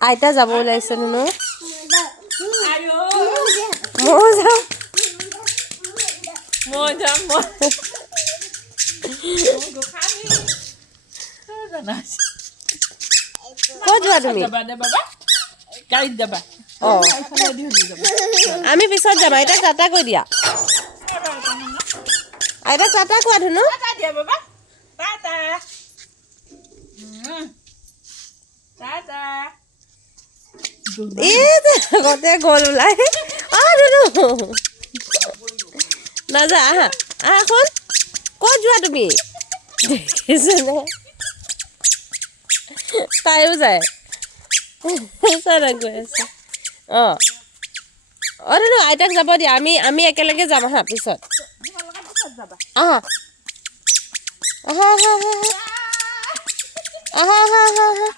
আইতা যাব ওলাইছে নুনু মই যাম ক'ত যোৱা তুমি আমি পিছত যাম আইতাক টাটা কৈ দিয়া আইতাক টাটা কোৱা ধুনু গতে গ'ল ওলাই ধুনু নাযা আহা আহা শুন ক'ত যোৱা তুমি দেখিছেনে তাইও যায় গৈ আছে ধুনু আইতাক যাব দিয়া আমি একেলগে যাম আহা পিছত আহা আহা আহা আহা আহা আহা আহা